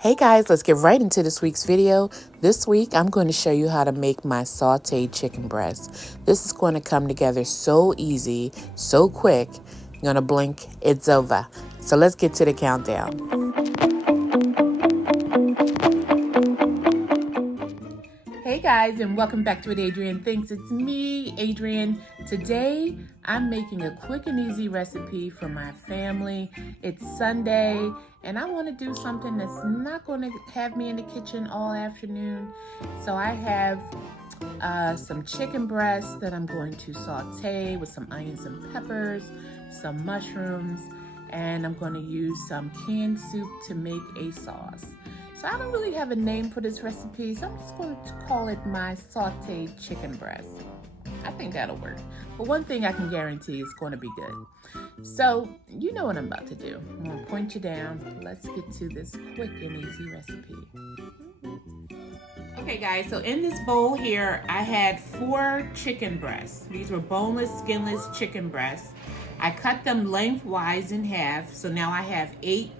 Hey guys, let's get right into this week's video. This week, I'm going to show you how to make my sauteed chicken breast. This is going to come together so easy, so quick. You're going to blink, it's over. So let's get to the countdown. Hey guys, and welcome back to What Adrianne Thinks. It's me, Adrianne. Today, I'm making a quick and easy recipe for my family. It's Sunday, and I want to do something that's not going to have me in the kitchen all afternoon. So I have some chicken breasts that I'm going to saute with some onions and peppers, some mushrooms, and I'm going to use some canned soup to make a sauce. So I don't really have a name for this recipe, so I'm just going to call it my sauteed chicken breast. I think that'll work. But one thing I can guarantee is going to be good. So you know what I'm about to do. I'm going to point you down. Let's get to this quick and easy recipe. Okay guys, so in this bowl here, I had 4 chicken breasts. These were boneless, skinless chicken breasts. I cut them lengthwise in half, so now I have 8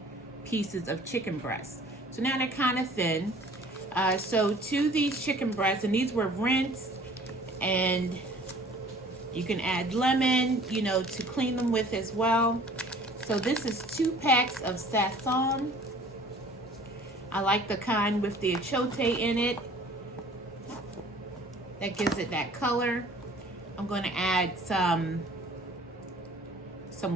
pieces of chicken breasts. So now they're kind of thin. So to these chicken breasts, and these were rinsed, and you can add lemon, to clean them with as well. So this is 2 packs of sazon. I like the kind with the achote in it. That gives it that color. I'm going to add some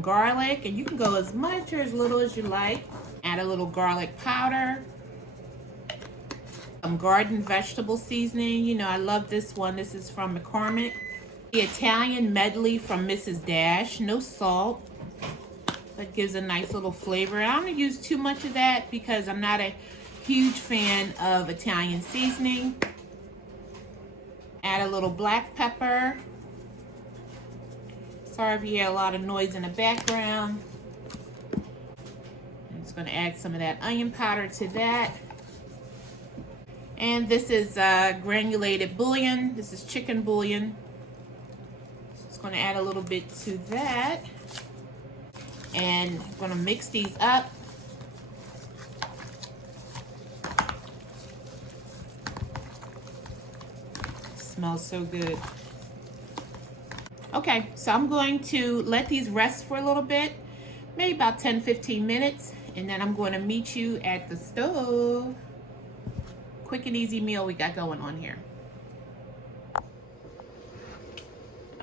garlic, and you can go as much or as little as you like. Add a little garlic powder. Some garden vegetable seasoning. I love this one. This is from McCormick. The Italian medley from Mrs. Dash. No salt. That gives a nice little flavor. I don't use too much of that because I'm not a huge fan of Italian seasoning. Add a little black pepper. Sorry if you hear a lot of noise in the background. I'm just going to add some of that onion powder to that. And this is granulated bouillon. This is chicken bouillon. So just going to add a little bit to that. And I'm going to mix these up. Smells so good. Okay, so I'm going to let these rest for a little bit, maybe about 10-15 minutes, and then I'm going to meet you at the stove. Quick and easy meal we got going on here.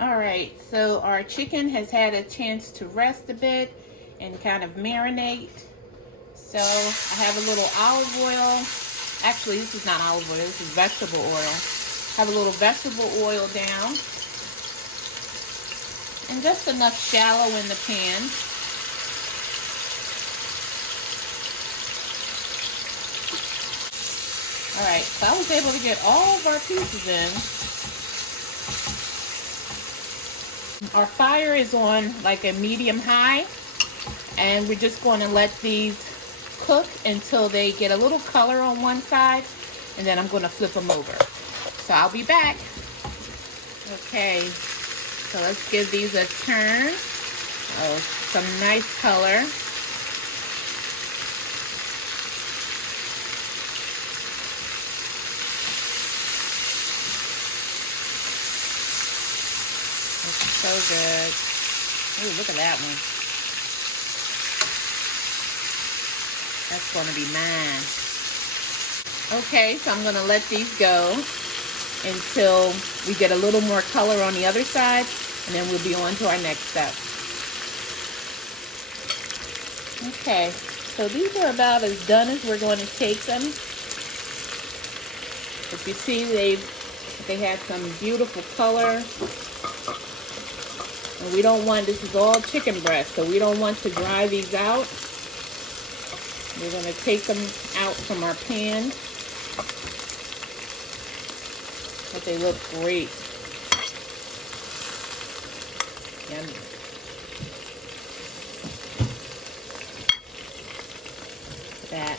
All right, so our chicken has had a chance to rest a bit and kind of marinate. So I have a little olive oil. Actually, this is not olive oil, this is vegetable oil. Have a little vegetable oil down. And just enough shallow in the pan. All right, so I was able to get all of our pieces in. Our fire is on like a medium high, and we're just going to let these cook until they get a little color on one side, and then I'm going to flip them over. So I'll be back. Okay, so let's give these a turn. Oh, some nice color. So good. Ooh, look at that one. That's going to be mine. Okay, so I'm going to let these go until we get a little more color on the other side, and then we'll be on to our next step. Okay, so these are about as done as we're going to take them. If you see, they have some beautiful color. And we don't want, this is all chicken breast, so we don't want to dry these out. We're going to take them out from our pan. But they look great. Yummy. That.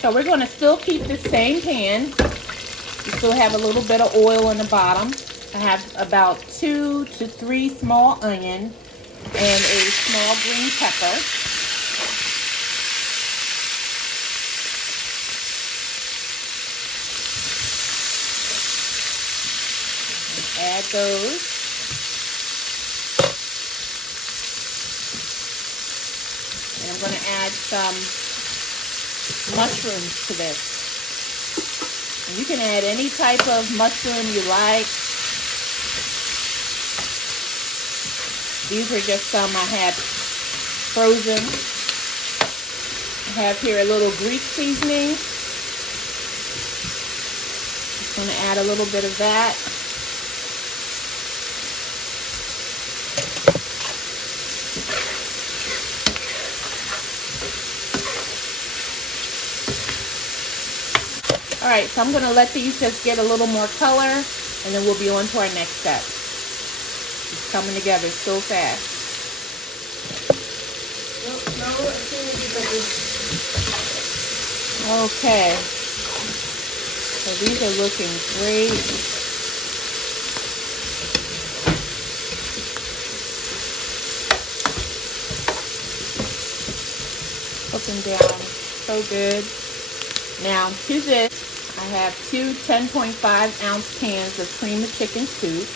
So we're going to still keep the same pan. We still have a little bit of oil in the bottom. I have about 2 to 3 small onions and a small green pepper. Add those. And I'm going to add some mushrooms to this. And you can add any type of mushroom you like. These are just some I had frozen. I have here a little Greek seasoning. Just going to add a little bit of that. All right, so I'm going to let these just get a little more color, and then we'll be on to our next step. It's coming together so fast. Okay, so these are looking great. Cooking down so good. Now to this, I have two 10.5 ounce cans of cream of chicken soup.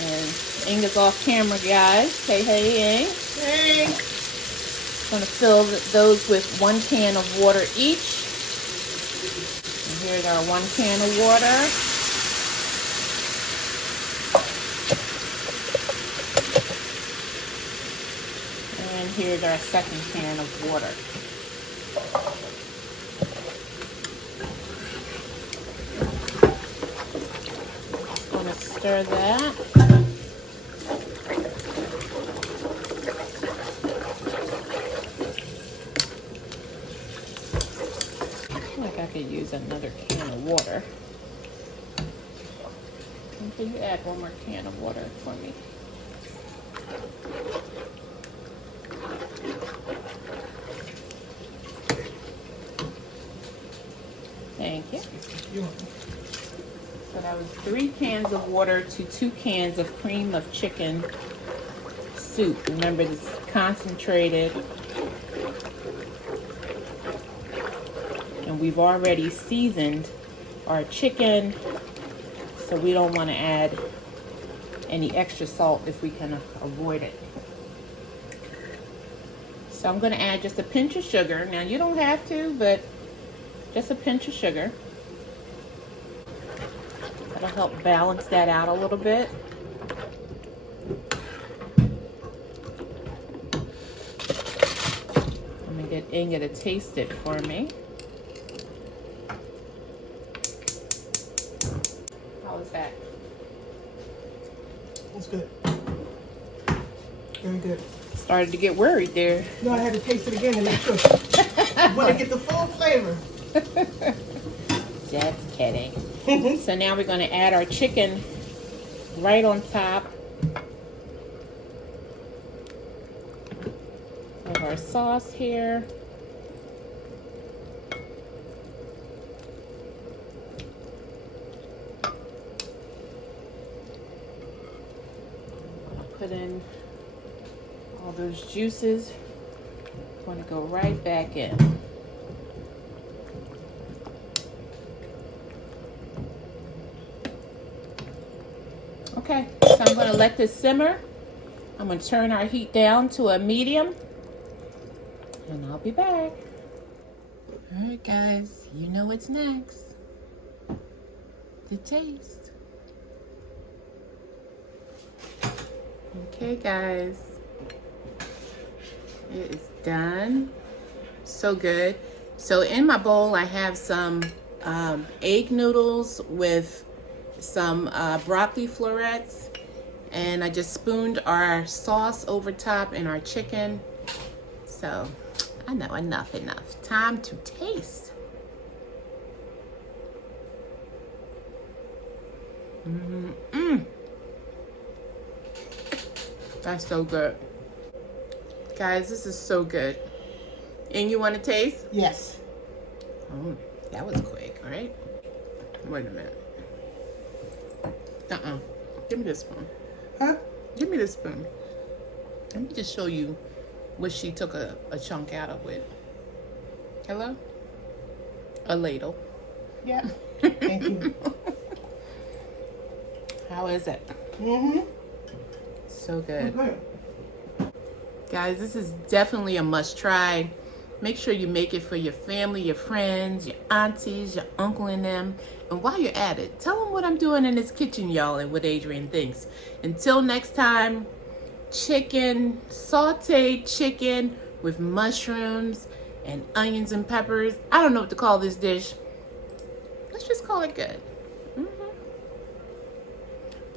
And Inga's off camera, guys. Say hey, Ing. Hey. I'm going to fill those with 1 can of water each. And here's our 1 can of water. And here's our 2nd can of water. Just going to stir that. I could use another can of water. Can you add 1 more can of water for me? Thank you. So that was 3 cans of water to 2 cans of cream of chicken soup. Remember, this is concentrated. And we've already seasoned our chicken, so we don't want to add any extra salt if we can avoid it. So I'm going to add just a pinch of sugar. Now you don't have to, but just a pinch of sugar. That'll help balance that out a little bit. I'm going to get Inga to taste it for me. That? That's good. Very good. Started to get worried there. No, I had to taste it again to make sure. I want to get the full flavor. Just kidding. So now we're going to add our chicken right on top of our sauce here. Put in all those juices. I'm going to go right back in. Okay, so I'm going to let this simmer. I'm going to turn our heat down to a medium, and I'll be back. All right, guys, you know what's next. The taste. Okay, guys, it is done. So good. So in my bowl, I have some egg noodles with some broccoli florets, and I just spooned our sauce over top and our chicken. So I know, enough. Time to taste. That's so good. Guys, this is so good. And you want to taste? Yes. Oh, that was quick, right? Wait a minute. Give me this spoon. Huh? Give me this spoon. Let me just show you what she took a chunk out of it. Hello? A ladle. Yeah. Thank you. How is it? Mm-hmm. So good. Okay. Guys, this is definitely a must try. Make sure you make it for your family, your friends, your aunties, your uncle and them. And while you're at it, tell them what I'm doing in this kitchen, y'all, and what Adrianne thinks. Until next time, chicken, sauteed chicken with mushrooms and onions and peppers. I don't know what to call this dish. Let's just call it good.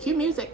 Cue music.